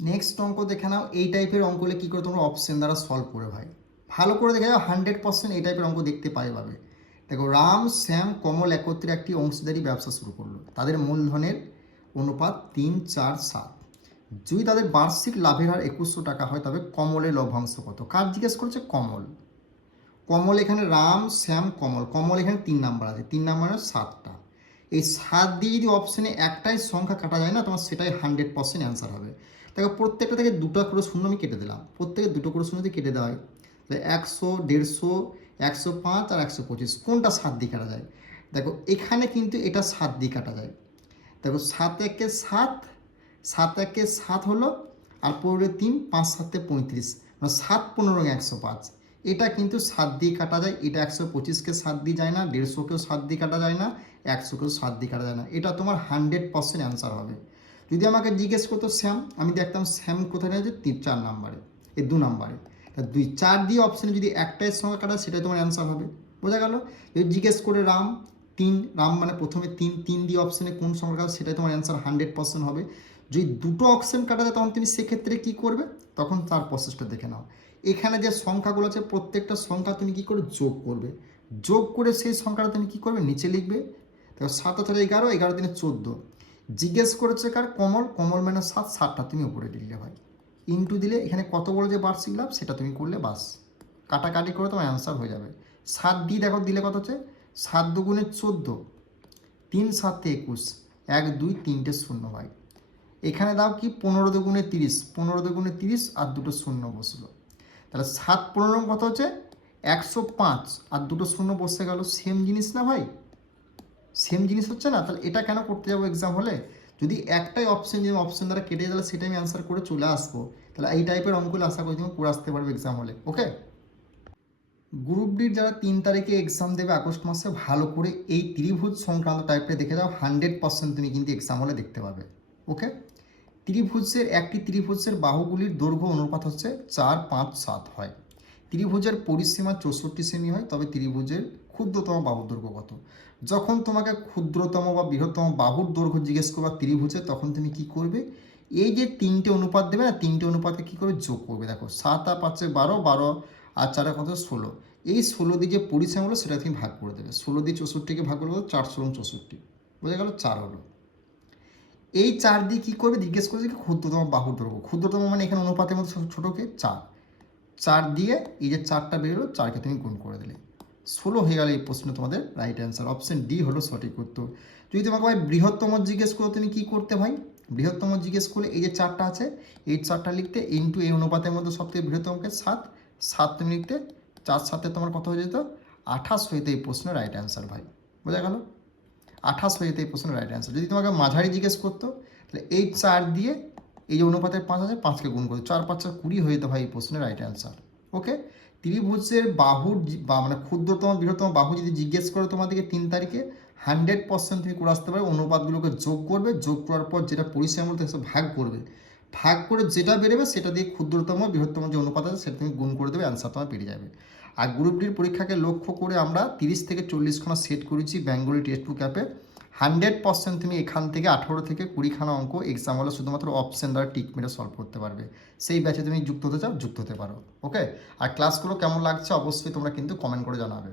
Next অঙ্ক দেখে নাও। এই টাইপের অঙ্ক হলে কী করে তোমরা অপশন দ্বারা সলভ করে ভাই, ভালো করে দেখে যাও, 100% এই টাইপের অঙ্ক দেখতে পাবে। দেখো, রাম শ্যাম কমল একত্রে একটি অংশীদারি ব্যবসা শুরু করলো। তাদের মূলধনের অনুপাত 3, 4, 7। যদি তাদের বার্ষিক লাভের হার 2100 টাকা হয়, তবে কমলের লভ্যাংশ কত? কার জিজ্ঞেস করছে? কমল। কমল এখানে রাম শ্যাম কমল, কমল এখানে 3 নাম্বার আছে, 3 নাম্বার 7টা। এই 7 দিয়ে যদি অপশানে একটাই সংখ্যা কাটা যায় না, তোমার সেটাই 100% অ্যান্সার হবে। দেখো, প্রত্যেকটা থেকে 2টা করে শূন্য আমি কেটে দিলাম, প্রত্যেকে 2টো করে শূন্য দিয়ে কেটে দেওয়া হয়। তাহলে 100, 150, 105 আর 125, কোনটা 7 দিয়ে কাটা যায়? দেখো, এখানে কিন্তু এটা 7 দিয়ে কাটা যায়। দেখো, 7 একে 7, 7 একে 7 হলো, আর পড়বে 3, 5 7 35, মানে 7 15 105। এটা কিন্তু 7 দিয়ে কাটা যায়। এটা 125কে 7 দিয়ে যায় না, 150কেও 7 দিয়ে কাটা যায় না, 100কেও 7 দিয়ে কাটা যায় না। এটা তোমার 100% অ্যান্সার হবে। যদি আমাকে জিজ্ঞেস করতো শ্যাম, আমি দেখতাম শ্যাম কোথায় আছে, 4 নাম্বারে, এই 2 নাম্বারে। 2 4 দিয়ে অপশানে যদি একটাই সংখ্যা কাটা, সেটাই তোমার অ্যান্সার হবে। বোঝা গেল? যদি জিজ্ঞেস করে রাম 3, রাম মানে প্রথমে 3 দিয়ে অপশানে কোন সংখ্যা কাটা, সেটাই তোমার অ্যান্সার 100% হবে। যদি 2টো অপশান কাটা যায়, তখন তুমি সেক্ষেত্রে কী করবে, তখন তার প্রসেসটা দেখে নাও। এখানে যে সংখ্যাগুলো আছে, প্রত্যেকটা সংখ্যা তুমি কী করে যোগ করবে, যোগ করে সেই সংখ্যাটা তুমি কী করবে, নিচে লিখবে। দেখো, 7 আর 11, 11 দিনে 14। জিজ্ঞেস করেছে কার? কমল। কমল মানে 7, 7টা তুমি উপরে লিখলে ভাই, ইন্টু দিলে এখানে কত বড় যে বার্ষিক লাভ সেটা তুমি করলে, বাস কাটাকাটি করে তোমার অ্যান্সার হয়ে যাবে। 7 দিয়ে দেখো দিলে কত হচ্ছে, 7 দুগুণে 14, 3 7 21, 1 2 3টে শূন্য ভাই। এখানে দাও কি, 15 দুগুণে 30, 15 দুগুণে 30 আর 2টো শূন্য বসলো। তাহলে 7 15 কত হচ্ছে, 105, আর 2টো শূন্য বসে গেল। সেম জিনিস না ভাই, সেম জিনিস হচ্ছে না? তাহলে এটা কেন করতে যাবো এক্সাম হলে? যদি একটাই অপশন, যদি অপশন দ্বারা কেটে গেলে সেটাই আমি অ্যান্সার করে চলে আসবো। তাহলে এই টাইপের অঙ্কগুলো আশা করি তুমি করে আসতে পারবে এক্সাম হলে। ওকে, গ্রুপ ডির যারা 3 তারিখে এক্সাম দেবে আগস্ট মাসে, ভালো করে এই ত্রিভুজ সংক্রান্ত টাইপটা দেখে যাও, 100% তুমি কিন্তু এক্সাম হলে দেখতে পাবে। ওকে, একটি ত্রিভুজের বাহুগুলির দৈর্ঘ্য অনুপাত হচ্ছে 4, 5, 7 হয়। ত্রিভুজের পরিসীমা 64 সেমি হয়, তবে ত্রিভুজের ক্ষুদ্রতম বাহুর দৈর্ঘ্য কত? যখন তোমাকে ক্ষুদ্রতম বা বৃহত্তম বাহুর দৈর্ঘ্য জিজ্ঞেস করবা ত্রিভুজে, তখন তুমি কি করবে, এই যে 3টে অনুপাত দেবে না, 3টে অনুপাতকে কী করে যোগ করবে। দেখো, 7 আর 5 12, 12 আর 4 কত, 16। এই 16 দিয়ে যে পরিসীমা হলো সেটা তুমি ভাগ করে দেবে। 16 দিয়ে 64কে ভাগ করবো, 4 16 64, বোঝা গেল? 4 হলো। এই 4 দিয়ে কী করবে, জিজ্ঞেস করেছে কি ক্ষুদ্রতম বাহুর দৈর্ঘ্য। ক্ষুদ্রতম মানে এখানে অনুপাতের মধ্যে ছোটোকে 4, 4 দিয়ে এই যে 4টা বেরোলো, 4কে তুমি গুণ করে দিলে, 16 হয়ে গেল এই প্রশ্ন তোমাদের রাইট অ্যান্সার। অপশন ডি হলো সঠিক উত্তর। যদি তোমাকে ভাই বৃহত্তম জিজ্ঞেস করো, তুমি কী করতে ভাই? বৃহত্তম জিজ্ঞেস করলে এই যে 4টা আছে, এই 4টা লিখতে, ইন্টু এই অনুপাতের মধ্যে সবথেকে বৃহত্তমকে 7, 7 তুমি লিখতে, 4 7 তোমার কত হয়ে যেত, 28 হয়ে যেত এই প্রশ্নের রাইট অ্যান্সার ভাই। বোঝা গেল? 28 হয়ে যেত এই প্রশ্নের রাইট অ্যান্সার। যদি তোমাকে মাঝারি জিজ্ঞেস করতো, তাহলে এই 4 দিয়ে এই যে অনুপাতের 5 আছে, 5কে গুণ করতো, 4 5 20 হয়ে যেত ভাই এই প্রশ্নের রাইট অ্যান্সার। ওকে, ত্রিভুজের বাহুর বা মানে ক্ষুদ্রতম বৃহত্তম বাহু যদি জিজ্ঞেস করো তোমাদেরকে 3 তারিখে, 100% তুমি করে আসতে পারবে। অনুপাতগুলোকে যোগ করবে, যোগ করার পর যেটা পরিসীমা বলতে সেটা ভাগ করবে, ভাগ করে যেটা বেরোবে সেটা দিয়ে ক্ষুদ্রতম বৃহত্তম যে অনুপাত আছে সেটা তুমি গুণ করে দেবে, অ্যান্সার তোমার পেয়ে যাবে। আর গ্রুপ ডির পরীক্ষাকে লক্ষ্য করে আমরা 30 থেকে 40খানা সেট করেছি বেঙ্গলি টেক্সট বুক অ্যাপে। 100% তুমি এখান থেকে 18 থেকে 20খানা অঙ্ক এক্সাম হলে শুধুমাত্র অপশন দ্বারা টিক মেরে সলভ করতে পারবে। সেই ব্যাচে তুমি যুক্ত হতে চাও, যুক্ত হতে পারো। ওকে, আর ক্লাসগুলো কেমন লাগছে অবশ্যই তোমরা কিন্তু কমেন্ট করে জানাবে।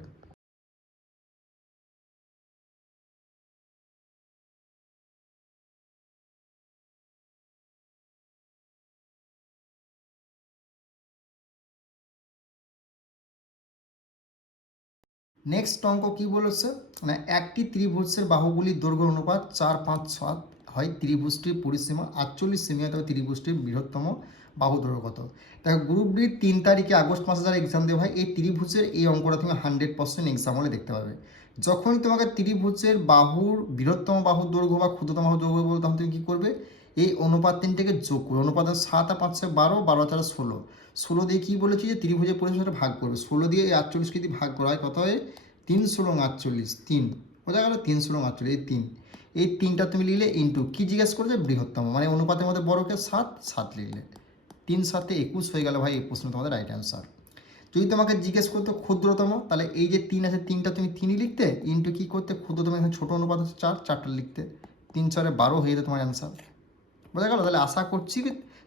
নেক্সট অঙ্ক কি বলেছে, মানে একটি ত্রিভুজের বাহুগুলির দৈর্ঘ্য অনুপাত 4, 5, 7 হয়। ত্রিভুজটির পরিসীমা 48 সেমি হয়, তবে ত্রিভুজটির বৃহত্তম বাহু দৈর্ঘ্য কত? দেখো, গ্রুপ ডির 3 তারিখে আগস্ট মাসে যারা এক্সাম দেওয়া হয়, এই ত্রিভুজের এই অঙ্কটা তুমি 100% এক্সাম হলে দেখতে পাবে। যখনই তোমাকে ত্রিভুজের বাহুর বৃহত্তম বাহুর দৈর্ঘ্য বা ক্ষুদ্রতম বাহুর দৈর্ঘ্য বলতে, তখন তুমি কী করবে, এই অনুপাত 3টেকে যোগ করবে। অনুপাত 7 আর 5 12, 12 4 16, 16 দিয়ে কী বলেছি যে ত্রিভুজের পরিসীমাটা ভাগ করবে। 16 দিয়ে এই 48কে যদি ভাগ করা হয় কত হয়, 3 16 48, 3, বোঝা গেল? 3 16 48, এই 3, এই 3টা তুমি লিখলে ইন্টু কী জিজ্ঞেস করেছে, বৃহত্তম মানে অনুপাতের মধ্যে বড়কে 7, 7 লিখলে, 3 7 21 হয়ে গেল ভাই এই প্রশ্ন তোমাদের রাইট অ্যান্সার। যদি তোমাকে জিজ্ঞেস করতো ক্ষুদ্রতম, তাহলে এই যে 3 আছে, 3টা তুমি 3ই লিখতে, ইন্টু কী করতে, ক্ষুদ্রতম এখানে ছোটো অনুপাত হচ্ছে 4, 4টা লিখতে, 3 4 12 হয়ে যেত তোমার অ্যান্সার। বোঝা গেল? তাহলে আশা করছি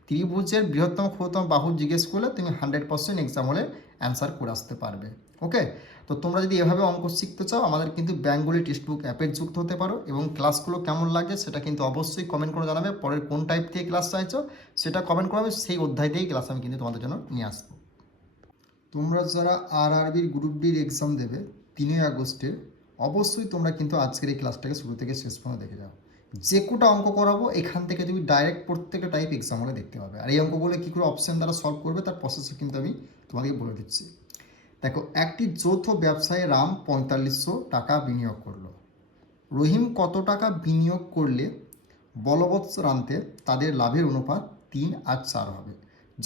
ত্রিভুজের বৃহত্তম ক্ষুদ্রতম বাহু জিজ্ঞেস করলে তুমি 100% এক্সাম হলে অ্যান্সার করে আসতে পারবে। ওকে, তো তোমরা যদি এভাবে অঙ্ক শিখতে চাও আমাদের কিন্তু বেঙ্গলি টেক্সট বুক অ্যাপে যুক্ত হতে পারো, এবং ক্লাসগুলো কেমন লাগে সেটা কিন্তু অবশ্যই কমেন্ট করে জানাবে। পরের কোন টাইপ থেকে ক্লাস চাইছো সেটা কমেন্ট করবে, সেই অধ্যায় দিয়েই ক্লাস আমি কিন্তু তোমাদের জন্য নিয়ে আসবো। তোমরা যারা আরআরবির গ্রুপ ডির এক্সাম দেবে 3 আগস্টে, অবশ্যই তোমরা কিন্তু আজকের এই ক্লাসটাকে শুরু থেকে শেষ পর্যন্ত দেখে যাও। যে কোটা অঙ্ক করাবো এখান থেকে তুমি ডাইরেক্ট প্রত্যেকটা টাইপ এক্সাম হলে দেখতে পাবে। আর এই অঙ্কগুলো কী করে অপশান দ্বারা সলভ করবে তার প্রসেসও কিন্তু আমি তোমাকে বলে দিচ্ছি। দেখো, একটি যৌথ ব্যবসায়ে রাম 4500 টাকা বিনিয়োগ করলো। রহিম কত টাকা বিনিয়োগ করলে বলবৎসরান্তে তাদের লাভের অনুপাত 3:4 হবে।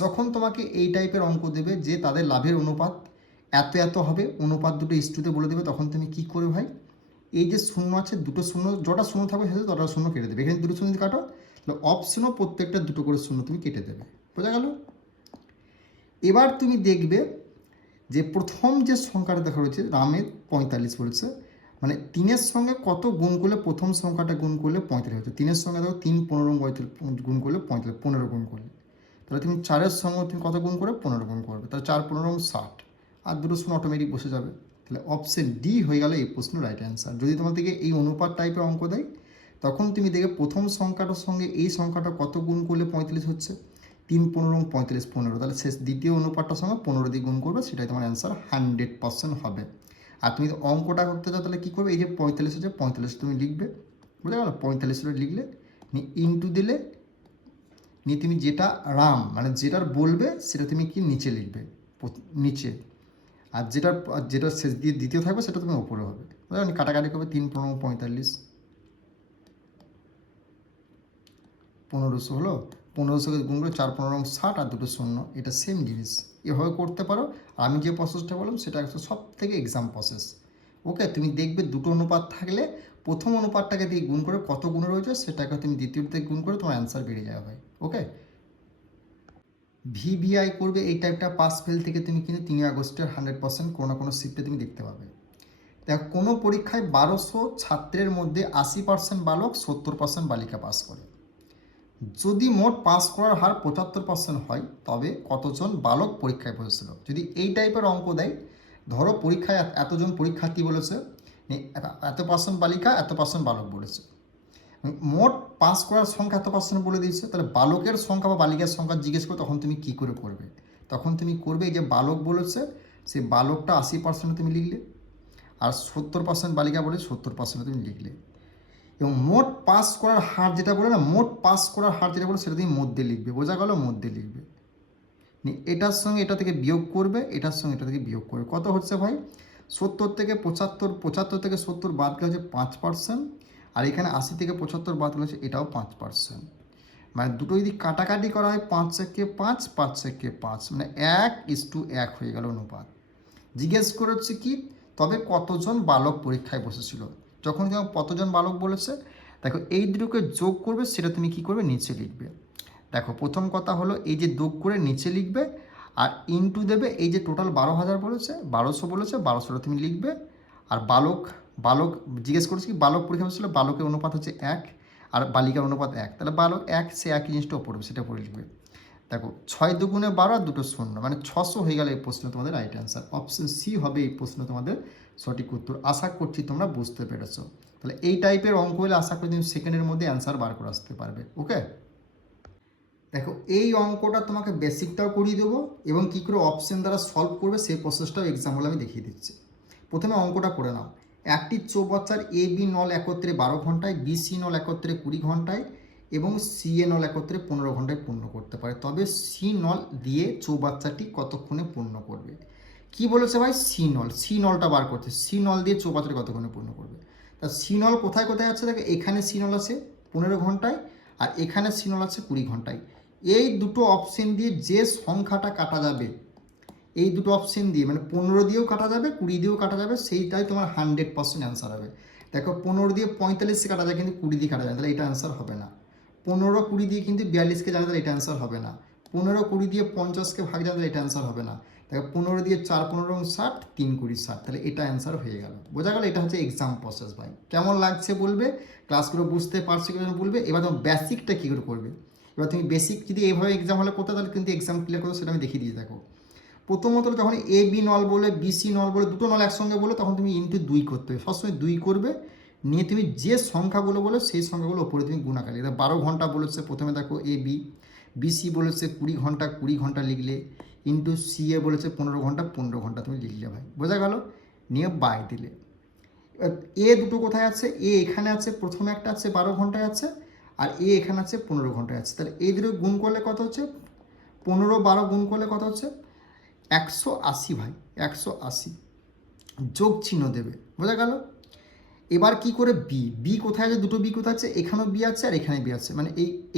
যখন তোমাকে এই টাইপের অঙ্ক দেবে যে তাদের লাভের অনুপাত এত এত হবে, অনুপাত দুটো ইস্টুতে বলে দেবে, তখন তুমি কি করবে ভাই, এই যে শূন্য আছে দুটো শূন্য, যটা শূন্য থাকবে সেটা তটা শূন্য কেটে দেবে। এখানে দুটো শূন্য কাটো, তাহলে অপশনও প্রত্যেকটা দুটো করে শূন্য তুমি কেটে দেবে। বোঝা গেল? এবার তুমি দেখবে যে প্রথম যে সংখ্যাটা দেখা রয়েছে রামের 45 বলেছে, মানে 3-এর সঙ্গে কত গুণ করলে প্রথম সংখ্যাটা গুণ করলে 45 হচ্ছে। 3-এর সঙ্গে দেখো 3 15 গুণ করলে 45, 15 গুণ করলে, তাহলে তুমি 4-এর সঙ্গে তুমি কত গুণ করে 15 গুণ করবে, তাহলে 4 15 60, আর দুটো শূন্য অটোমেটিক বসে যাবে। তাহলে অপশন ডি হয়ে গেল এই প্রশ্ন রাইট অ্যান্সার। যদি তোমার থেকে এই অনুপাত টাইপের অঙ্ক দেয় তখন তুমি দেখে প্রথম সংখ্যাটার সঙ্গে এই সংখ্যাটা কত গুণ করলে 45 হচ্ছে, 3 15 35 15, তাহলে শেষ দ্বিতীয় অনুপাতটার সঙ্গে 15 দিয়ে গুণ করবে, সেটাই তোমার অ্যান্সার 100% হবে। আর তুমি যদি অঙ্কটা করতে চাও তাহলে কী করবে, এই যে 45 হচ্ছে 45 তুমি লিখবে, বুঝতে গেলো? 45 লিখলে ইন্টু দিলে নিয়ে তুমি যেটা রাম মানে যেটার বলবে সেটা তুমি কি নিচে লিখবে, নিচে, আর যেটা শেষ দিয়ে দ্বিতীয় থাকবে সেটা তুমি ওপরে হবে। বুঝলি? কাটাকাটি করবে 3 15 45, 1500 হলো, 1500কে গুণ করে 4 15 60 আর দুটো শূন্য, এটা সেম জিনিস এভাবে করতে পারো। আমি যে প্রসেসটা বললাম সেটা সব থেকে এক্সাম প্রসেস। ওকে, তুমি দেখবে দুটো অনুপাত থাকলে প্রথম অনুপাতটাকে দিয়ে গুণ করে কত গুণ রয়েছে সেটাকে তুমি দ্বিতীয়তে গুণ করে তোমার অ্যান্সার বেরিয়ে যাবে ভাই। ওকে, ভিভিআই করবে এই টাইপটা পাস ফেল থেকে তুমি কিন্তু 3 আগস্টের 100% কোনো না কোনো শিফটে তুমি দেখতে পাবে। দেখো, কোনো পরীক্ষায় 1200 ছাত্রের মধ্যে 80% বালক 70% বালিকা পাস করে। যদি মোট পাস করার হার 75% হয় তবে কতজন বালক পরীক্ষায় বসেছিল। যদি এই টাইপের অঙ্ক দেয়, ধরো পরীক্ষায় এতজন পরীক্ষার্থী বলেছে, এত পার্সেন্ট বালিকা এত পার্সেন্ট বালক বলেছে, মোট পাস করার সংখ্যা এত পার্সেন্ট বলে দিয়েছে, তাহলে বালকের সংখ্যা বা বালিকার সংখ্যা জিজ্ঞেস করে তখন তুমি কী করে করবে, তখন তুমি করবে এই যে বালক বলেছে সেই বালকটা 80% তুমি লিখলে, আর 70% বালিকা বলে 70% তুমি লিখলে, এবং মোট পাস করার হার যেটা বলে না, মোট পাস করার হার যেটা বলে সেটা তুমি মধ্যে লিখবে। বোঝা গেল? মধ্যে লিখবে, এটার সঙ্গে এটা থেকে বিয়োগ করবে, এটার সঙ্গে এটা থেকে বিয়োগ করবে, কত হচ্ছে ভাই 70 থেকে 75, 75 থেকে 70 বাদ গেলে হচ্ছে 5%, আর এখানে 80 থেকে 75 বাদ গেলে হচ্ছে এটাও 5%। মানে দুটো যদি কাটাকাটি করা হয় 5 একে 5 5 একে 5, মানে 1:1 হয়ে গেল অনুপাত। জিজ্ঞেস করেছে কি, তবে কতজন বালক পরীক্ষায় বসেছিল। যখন কেউ কতজন বালক বলেছে, দেখো এই দুটোকে যোগ করবে, সেটা তুমি কি করবে, নিচে লিখবে। দেখো, প্রথম কথা হলো এই যে যোগ করে নিচে লিখবে, আর ইনটু দেবে এই যে টোটাল 12,000 বলেছে, 1200 বলেছে, 1200টা তুমি লিখবে। আর বালক বালক জিজ্ঞেস করেছে কি বালক পরীক্ষা বসেছিল, বালকের অনুপাত হচ্ছে 1 আর বালিকার অনুপাত 1, তাহলে বালক 1 সে একই জিনিসটা পড়বে, সেটা পড়ে লিখবে। দেখো 6 দুগুণে 12 আর দুটো শূন্য, মানে 600 হয়ে গেল এই প্রশ্ন তোমাদের রাইট অ্যান্সার। অপশন সি হবে এই প্রশ্ন তোমাদের সঠিক উত্তর। আশা করছি তোমরা বুঝতে পেরেছো। তাহলে এই টাইপের অঙ্ক হলে আশা করি তুমি সেকেন্ডের মধ্যে অ্যান্সার বার করে আসতে পারবে। ওকে, দেখো এই অঙ্কটা তোমাকে বেসিকটাও করিয়ে দেবো এবং কী করে অপশন দ্বারা সলভ করবে সেই প্রসেসটাও এক্সাম হলে আমি দেখিয়ে দিচ্ছি। প্রথমে অঙ্কটা করে নাও। একটি চৌবাচ্চার এ বি নল একত্রে 12 ঘন্টায়, বি সি নল একত্রে 20 ঘন্টায় এবং সি এ নল একত্রে 15 ঘন্টায় পূর্ণ করতে পারে, তবে সি নল দিয়ে চৌবাচ্চাটি কতক্ষণে পূর্ণ করবে। কি বলেছে ভাই, সি নলটা বার করতে, সি নল দিয়ে চৌবাচ্চাটি কতক্ষণে পূর্ণ করবে। তা সি নল কোথায় কোথায় আছে দেখো, এখানে সি নল আছে 15 ঘন্টায় আর এখানে সি নল আছে 20 ঘন্টায়। এই দুটো অপশন দিয়ে যে সংখ্যাটা কাটা যাবে, এই দুটো অপশন দিয়ে মানে 15 দিয়েও কাটা যাবে 20 দিয়েও কাটা যাবে, সেইটাই তোমার 100% অ্যান্সার হবে। দেখো 15 দিয়ে 45কে কাটা যায় কিন্তু 20 দিয়ে কাটা যায়, তাহলে এটা অ্যান্সার হবে না। 15 20 দিয়ে কিন্তু 42কে জানা যায়, এটা অ্যান্সার হবে না। 15 20 দিয়ে 50কে ভাগ জানা যায়, এটা অ্যান্সার হবে না। দেখো 15 দিয়ে 4 15 60, 3 20 60, তাহলে এটা অ্যান্সার হয়ে গেল। বোঝা গেল? এটা হচ্ছে এক্সাম প্রসেস ভাই। কেমন লাগছে বলবে, ক্লাসগুলো বুঝতে পারছি কিনা বলবে। এবার তোমার বেসিকটা কী করে করবে, এবার তুমি বেসিক যদি এইভাবে এক্সাম হলে করতে তাহলে কিন্তু এক্সাম ক্লিয়ার করতে, সেটা আমি দেখিয়ে দিয়ে দেখো। প্রথমত যখন এ বি নল বলে, বিসি নল বলে, দুটো নল একসঙ্গে বলে, তখন তুমি ইন্টু 2 করতে হবে, সবসময় 2 করবে, নিয়ে তুমি যে সংখ্যাগুলো বলে সেই সংখ্যাগুলো ওপরে তুমি গুণাকার লিখবে। 12 ঘন্টা বলেছে প্রথমে দেখো এ বি, বিসি বলেছে 20 ঘন্টা 20 ঘন্টা লিখলে, ইন্টু সি এ বলেছে 15 ঘন্টা 15 ঘন্টা তুমি লিখলে ভাই, বোঝা গেল? নিয়ে বাই দিলে। এ দুটো কোথায় আছে? এ এখানে আছে, প্রথমে একটা আছে 12 ঘন্টায় আছে, আর এ এখানে আছে 15 ঘন্টায় আছে। তাহলে এই দুটো গুণ করলে কত হচ্ছে? 15 12 গুণ করলে কত হচ্ছে? 180 ভাই, 180। যোগ চিহ্ন দেবে, বোঝা গেল? এবার কি করে বি, বি কোথায় আছে? দুটো বি কোথায় আছে? এখানেও বি আছে আর এখানে বি আছে, মানে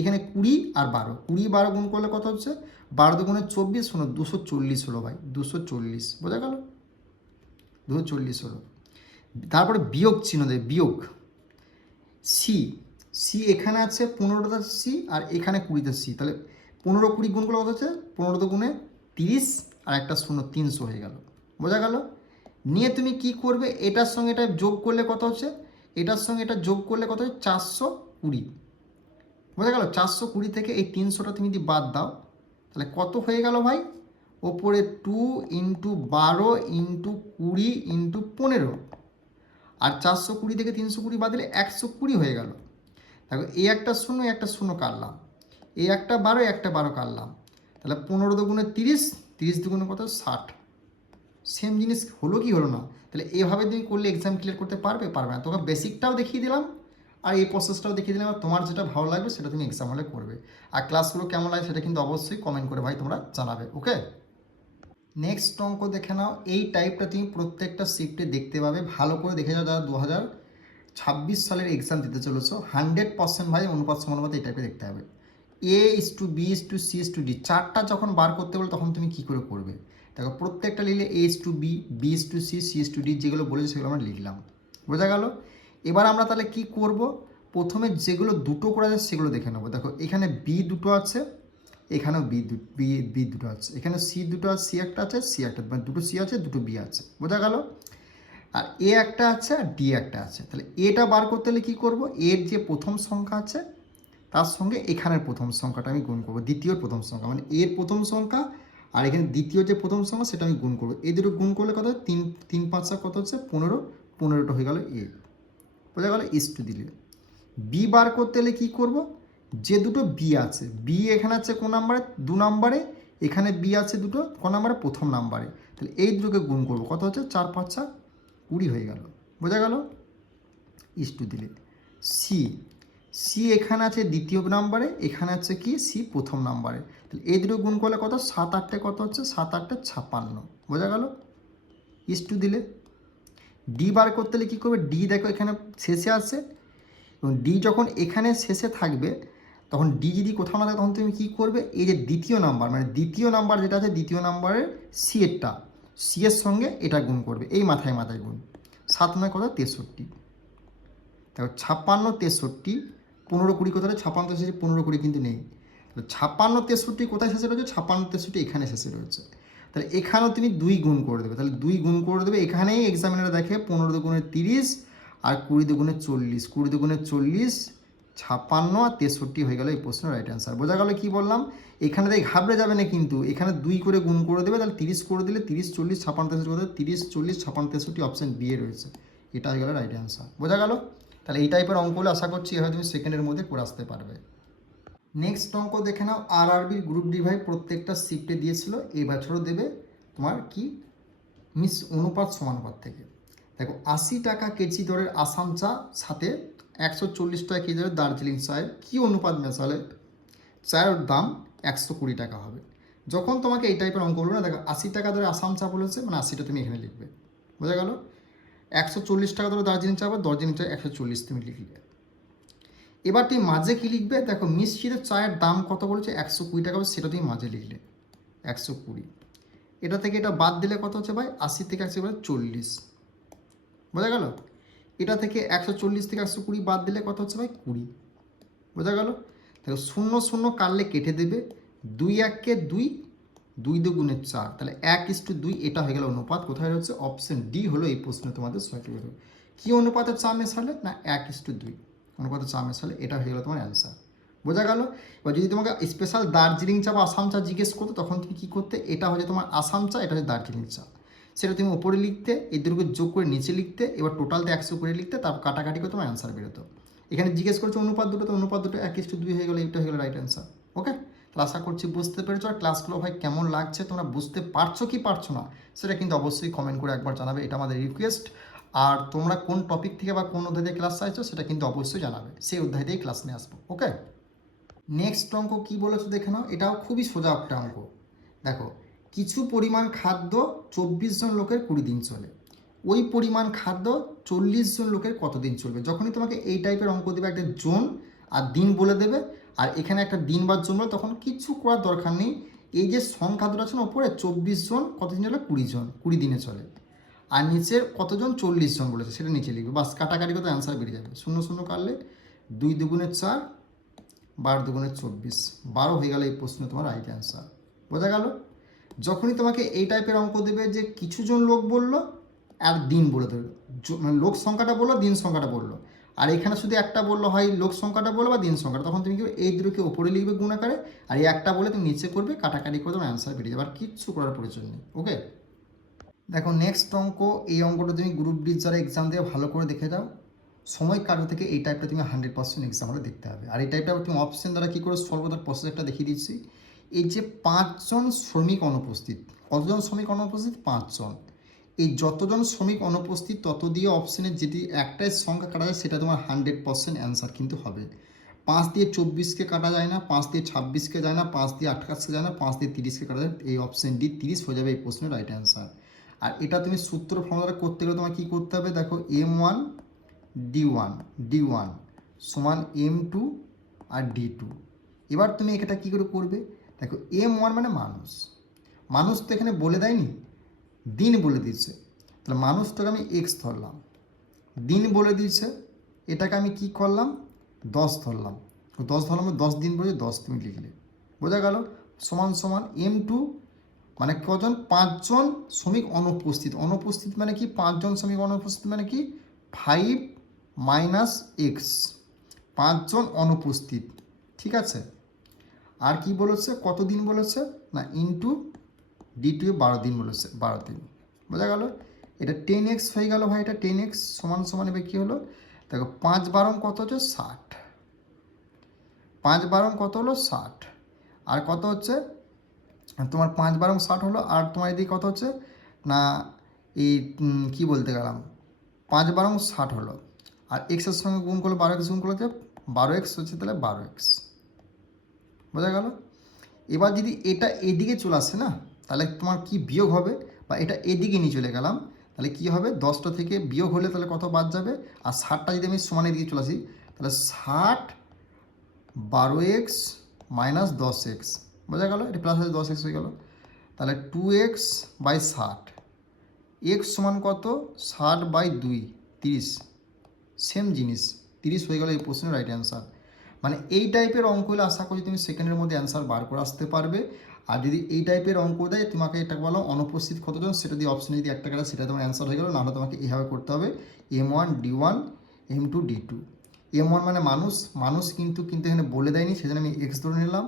এখানে 20 আর 12, 20 12 গুণ করলে কত হচ্ছে? 12 দুগুণে 24, শোনো 240 হলো ভাই, 240, বোঝা গেল? 240 হলো। তারপরে বিয়োগ চিহ্ন দেবে, বিয়োগ। সি, সি এখানে আছে 15টা সি, আর এখানে 20টা সি, তাহলে 15 20 গুণ করলে কত হচ্ছে? 15 দুগুণে 30 আর একটা 0, 300 হয়ে গেল, বোঝা গেল? নিয়ে তুমি কি করবে? এটার সঙ্গে এটা যোগ করলে কত হচ্ছে? এটার সঙ্গে এটা যোগ করলে কত হচ্ছে? 420, বোঝা গেল? 420 থেকে এই 300টা তুমি যদি বাদ দাও তাহলে কত হয়ে গেল ভাই? ওপরে 2 ইন্টু 12 ইন্টু 20 ইন্টু 15, আর 420 থেকে 320 বাদ দিলে 120 হয়ে গেল। দেখো এই একটা শূন্য, একটা শূন্য কাটলাম, এই একটা 12, একটা 12 কাটলাম, তাহলে 15 দুগুণে 30, 30 দুগুণে কত? 60। সেম জিনিস হলো কি হলো না? তাহলে এভাবে তুমি করলে এক্সাম ক্লিয়ার করতে পারবে? পারবে না। তোমাকে বেসিকটাও দেখিয়ে দিলাম আর এই প্রসেসটাও দেখিয়ে দিলাম, আর তোমার যেটা ভালো লাগবে সেটা তুমি এক্সাম হলে করবে। আর ক্লাসগুলো কেমন লাগে সেটা কিন্তু অবশ্যই কমেন্ট করে ভাই তোমরা জানাবে, ওকে? নেক্সট অঙ্ক দেখে নাও। এই টাইপটা তুমি প্রত্যেকটা শিফটে দেখতে পাবে, ভালো করে দেখে যাও যারা 2026 সালের এক্সাম দিতে চলেছো। 100% ভাই অনুপাত সমানুপাত এই টাইপে দেখতে হবে। A is to B is to C is to D, চারটা যখন বার করতে বলে তখন তুমি কী করে করবে? দেখো প্রত্যেকটা লিখলে A is to B, B is to C, C is to D, যেগুলো বলেছে সেগুলো আমরা লিখলাম, বোঝা গেল? এবার আমরা তাহলে কি করব? প্রথমে যেগুলো দুটো করা যায় সেগুলো দেখে নেবো। দেখো এখানে বি দুটো আছে, এখানেও বি দুটো আছে, এখানে সি দুটো আছে, সি একটা আছে, সি একটা, মানে দুটো সি আছে দুটো বি আছে, বোঝা গেল? আর এ একটা আছে আর ডি একটা আছে। তাহলে এটা বার করতে হলে কী করবো? এর যে প্রথম সংখ্যা আছে তার সঙ্গে এখানের প্রথম সংখ্যাটা আমি গুণ করবো, দ্বিতীয় প্রথম সংখ্যা, মানে এর প্রথম সংখ্যা আর এখানে দ্বিতীয় যে প্রথম সংখ্যা সেটা আমি গুণ করবো। এই দুটো গুণ করলে কত হয়? 3 3 5 কত হচ্ছে? 15, 15টা হয়ে গেল এ, বোঝা গেল? ইস টু দিলে। বি বার করতে হলে কী করবো? যে দুটো বি আছে, বি এখানে আছে কোন নাম্বারে? 2 নাম্বারে, এখানে বি আছে দুটো কোন নাম্বারে? প্রথম নাম্বারে, তাহলে এই দুটোকে গুণ করবো, কত হচ্ছে? 4 5 20 হয়ে গেল, বোঝা গেল? ইস টু দিলে। সি, সি এখানে আছে দ্বিতীয় নাম্বারে, এখানে আছে কি? সি প্রথম নাম্বারে, তাহলে এই দুটো গুণ করলে কত? 7 8 কত হচ্ছে? 7 8 56, বোঝা গেল? ইস টু দিলে। ডি বার করতে হলে কী করবে? ডি দেখো এখানে শেষে আছে, এবং ডি যখন এখানে শেষে থাকবে তখন ডি যদি কোথাও না থাকে তখন তুমি কী করবে? এই যে দ্বিতীয় নাম্বার, মানে দ্বিতীয় নাম্বার যেটা আছে দ্বিতীয় নাম্বারের সি এরটা, সি এর সঙ্গে এটা গুণ করবে, এই মাথায় মাথায় গুণ। 7 9 কত? 63। দেখো 56 63, 15 20 কোথায়? 56 63 15 20 কিন্তু নেই। 56 63 কোথায় শেষে রয়েছে? 56 63 এখানে শেষে রয়েছে। তাহলে এখানেও তুমি 2 গুণ করে দেবে, তাহলে 2 গুণ করে দেবে। এখানেই এক্সামিনার দেখে 15 দুগুণে 30 আর 20 দুগুণে 40, 20 দুগুণে 40, 56 আর 63 হয়ে গেল এই প্রশ্নের রাইট অ্যান্সার, বোঝা গেল? কি বললাম? এখানে দেখে ঘাবড়ে যাবে না কিন্তু, এখানে 2 করে গুণ করে দেবে, তাহলে 30 করে দিলে 30 40 56 63 করে 30 40 56 63 অপশান বি এ রয়েছে, এটা হয়ে গেল রাইট অ্যান্সার, বোঝা গেল? তাহলে এই টাইপের অঙ্কগুলো আশা করছি এভাবে তুমি সেকেন্ডের মধ্যে করে আসতে পারবে। নেক্সট অঙ্ক দেখে নাও। আরআরবির গ্রুপ ডি ভাই প্রত্যেকটা শিফটে দিয়েছিল, এই বছরও দেবে তোমার কি? মিস অনুপাত সমানুপাত থেকে। দেখো 80 টাকা কেজি দরের আসাম চা সাথে 140 টাকা কেজি দরের দার্জিলিং চায়ের কী অনুপাত মেশালে চায়ের দাম 120 টাকা হবে? যখন তোমাকে এই টাইপের অঙ্ক বলবে না, দেখো 80 টাকা ধরে আসাম চা বলেছে, মানে 80টা তুমি এখানে লিখবে, বোঝা গেল? 140 টাকা ধরে দার্জিলিং চা, বা দার্জিলিং চা 140 তুমি লিখলে। এবার তুমি মাঝে কী লিখবে? দেখো মিষ্টির চায়ের দাম কত বলেছে? 120 টাকা, সেটা তুমি মাঝে লিখলে 120। এটা থেকে এটা বাদ দিলে কত হচ্ছে ভাই? 80 থেকে 140, বোঝা গেল? এটা থেকে 140 থেকে 120 বাদ দিলে কত হচ্ছে ভাই? 20, বোঝা গেল? দেখো 0 0 কাটলে কেটে দেবে, 2 1 কে 2, 2 দুগুণে 4, তাহলে 1:2, এটা হয়ে গেল অনুপাত। কোথায় রয়েছে? অপশন ডি হলো এই প্রশ্নে তোমাদের সঠিক উত্তর। কী অনুপাতে চা মেশালে? না 1:2 অনুপাতে চা মেশালে, এটা হয়ে গেল তোমার অ্যান্সার, বোঝা গেল? এবার যদি তোমাকে স্পেশাল দার্জিলিং চা বা আসাম চা জিজ্ঞেস করতো তখন তুমি কী করতে, এটা হচ্ছে তোমার আসাম চা, এটা হচ্ছে দার্জিলিং চা, সেটা তুমি ওপরে লিখতে, এই দুটোকে যোগ করে নিচে লিখতে, এবার টোটালটা 100 করে লিখতে, তারপর কাটাকাটি করে তোমার অ্যান্সার বেরোতো। এখানে জিজ্ঞেস করছো অনুপাত দুটো, তো অনুপাত দুটো 1:2 হয়ে গেলো, এটা হয়ে গেলো রাইট অ্যান্সার। ওকে, তাহলে আশা করছি বুঝতে পেরেছো। আর ক্লাসগুলো ভাই কেমন লাগছে, তোমরা বুঝতে পারছো কি পারছো না সেটা কিন্তু অবশ্যই কমেন্ট করে একবার জানাবে, এটা আমাদের রিকোয়েস্ট। আর তোমরা কোন টপিক থেকে বা কোন অধ্যায় থেকে ক্লাস চাইছো সেটা কিন্তু অবশ্যই জানাবে, সেই অধ্যায় থেকেই ক্লাস নিয়ে আসবো। ওকে, নেক্সট অঙ্ক কি বলেছো দেখে নাও, এটাও খুবই সোজা একটা অঙ্ক। দেখো, কিছু পরিমাণ খাদ্য 24 জন লোকের 20 দিন চলে, ওই পরিমাণ খাদ্য 40 জন লোকের কতদিন চলবে। যখনই তোমাকে এই টাইপের অঙ্ক দেবে, একটা জোন আর দিন বলে দেবে, আর এখানে একটা দিন বা জোন বলে, তখন কিচ্ছু করার দরকার নেই। এই যে সংখ্যা দুটো আছে না উপরে, 24 জন কতদিন চলে, 20 জন, 20 দিনে চলে। আর নিচের কতজন, 40 জন বলেছে, সেটা নিচে লিখবে, বাস কাটাকাটি করতে অ্যান্সার বেরিয়ে যাবে। 0 0 কাটলে 2 2 4, 12 2 24, 12 হয়ে গেল এই প্রশ্নে তোমার রাইট অ্যান্সার। বোঝা গেল? যখনই তোমাকে এই টাইপের অঙ্ক দেবে যে কিছু জন লোক বললো আর দিন বলে দেবে, মানে লোক সংখ্যাটা বললো, দিন সংখ্যাটা বললো, আর এখানে শুধু একটা বললো হয় লোক সংখ্যাটা বললো বা দিন সংখ্যাটা, তখন তুমি কি এই দুটোকে ওপরে লিখবে গুণ আকারে, আর এই একটা বলে তুমি নিচে করবে, কাটাকাটি করে তোমার অ্যান্সার বেরিয়ে যাবে, আর কিচ্ছু করার প্রয়োজন নেই। ওকে, দেখো নেক্সট অঙ্ক, এই অঙ্কটা তুমি গ্রুপ ডি যারা এক্সাম দিয়ে ভালো করে দেখে যাও, সময় কার্য থেকে এই টাইপটা তুমি 100% এক্সাম হলে দেখতে হবে। আর এই টাইপটা তুমি অপশন দ্বারা কী করে সলভ, তার প্রসেসটা দেখিয়ে দিচ্ছি। এই যে 5 জন শ্রমিক অনুপস্থিত, কতজন শ্রমিক অনুপস্থিত, 5 জন। এই যতজন শ্রমিক অনুপস্থিত তত দিয়ে অপশনে যেটি একটাই সংখ্যা কাটা যায় সেটা তোমার 100% অ্যান্সার কিন্তু হবে। 5 দিয়ে 24কে কাটা যায় না, 5 দিয়ে 26কে যায় না, 5 দিয়ে 28কে যায় না, 5 দিয়ে 30কে কাটা যায়, এই অপশন ডি 30 হয়ে যাবে এই প্রশ্নের রাইট অ্যান্সার। আর এটা তুমি সূত্র ফর্মুলা করতে গেলে তোমার কী করতে হবে, দেখো M1 D1 সমান M2 আর D2। এবার তুমি এটা কী করে করবে, দেখো M1 মানে মানুষ, মানুষ তো এখানে বলে দেয়নি, দিন বলে দিয়েছে, তাহলে মানুষটাকে আমি এক্স ধরলাম, দিন বলে দিয়েছে, এটাকে আমি কি করলাম, 10 ধরলাম, 10 ধরলাম, 10 দিন বলে 10 তুমি লিখলে, বোঝা গেল। সমান সমান M2 মানে কজন, 5 জন শ্রমিক অনুপস্থিত, অনুপস্থিত মানে কি, 5 জন শ্রমিক অনুপস্থিত মানে কি 5 - x, 5 জন অনুপস্থিত, ঠিক আছে। আর কি বলেছে, কত দিন বলেছে না, ইন্টু D2 12 দিন বলেছে, 12 দিন, বোঝা গেল। এটা 10x হয়ে গেল ভাই, এটা 10x সমান সমান এবার কী হলো, দেখো 5 12 কত হচ্ছে 60, 5 12 কত হলো 60, আর কত হচ্ছে তোমার 5 12 60 হলো, আর তোমার এদিকে কত হচ্ছে না, এই কি বলতে গেলাম, 5 12 60 হলো, আর এক্সের সঙ্গে গুণ করলে 12x গুণ করলে যে 12x হচ্ছে, তাহলে 12x, বোঝা গেল। এবার যদি এটা এদিকে চলে আসে না, তাহলে তোমার কি বিয়োগ হবে, বা এটা এদিকে নিয়ে চলে গেলাম, তাহলে কি হবে, 10টা থেকে বিয়োগ হলে তাহলে কত বাদ যাবে, আর 60টা যদি আমি সমানের দিকে চলে আসি, তাহলে 60 12x - 10x, বোঝা গেল, এটা প্লাস 10x হয়ে গেল, তাহলে 2x বাই 60, এক্স সমান কত, 60/2 30, সেম জিনিস 30 হয়ে গেল এই প্রশ্নের রাইট অ্যান্সার। মানে এই টাইপের অঙ্ক হলে আশা করি তুমি সেকেন্ডের মধ্যে অ্যান্সার বার করে আসতে পারবে। আর যদি এই টাইপের অঙ্ক দেয় তোমাকে এটা বলো অনুপস্থিত কতজন, সেটা দিয়ে অপশনে যদি একটা কাটা সেটা তোমার অ্যান্সার হয়ে গেল, নাহলে তোমাকে এইভাবে করতে হবে M1 D1 M2 D2। M1 মানে মানুষ, মানুষ কিন্তু এখানে বলে দেয়নি, সেজন্য আমি এক্স ধরে নিলাম,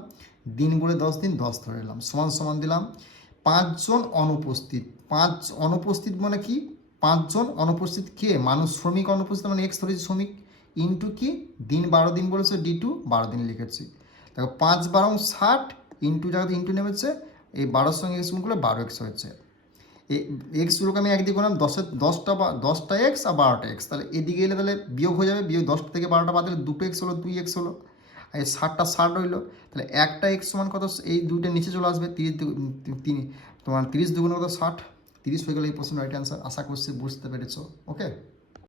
দিন বলে 10 দিন 10 ধরে নিলাম, সমান সমান দিলাম 5 জন অনুপস্থিত, 5 অনুপস্থিত মানে কি, 5 জন অনুপস্থিত কে, মানুষ, শ্রমিক অনুপস্থিত মানে এক্স ধরেছি শ্রমিক, ইন্টু কি দিন 12 দিন বলেছে D2 12 দিন লিখেছি, দেখো 5 12 60 ইন্টু জায়গাতে ইন্টু নেমেছে, এই 12-র সঙ্গে এক্স গুণ করলে 12x হয়েছে। এই এক্সগুলোকে আমি একদিকে করলাম 10টা এক্স আর 12টা এক্স, তাহলে এদিকে এলে তাহলে বিয়োগ হয়ে যাবে, বিয়োগ 10 থেকে 12টা বাদ দিলে 2x হলো, 2x হলো, আর এই 60টা 60 রইলো, তাহলে একটা এক্স সমান কত, এই দুইটা নিচে চলে আসবে, 3 তোমার 30 দুগুণ কত 60, 30 হয়ে গেলে এই প্রশ্নের রাইট অ্যান্সার। আশা করছি বুঝতে পেরেছো। ওকে।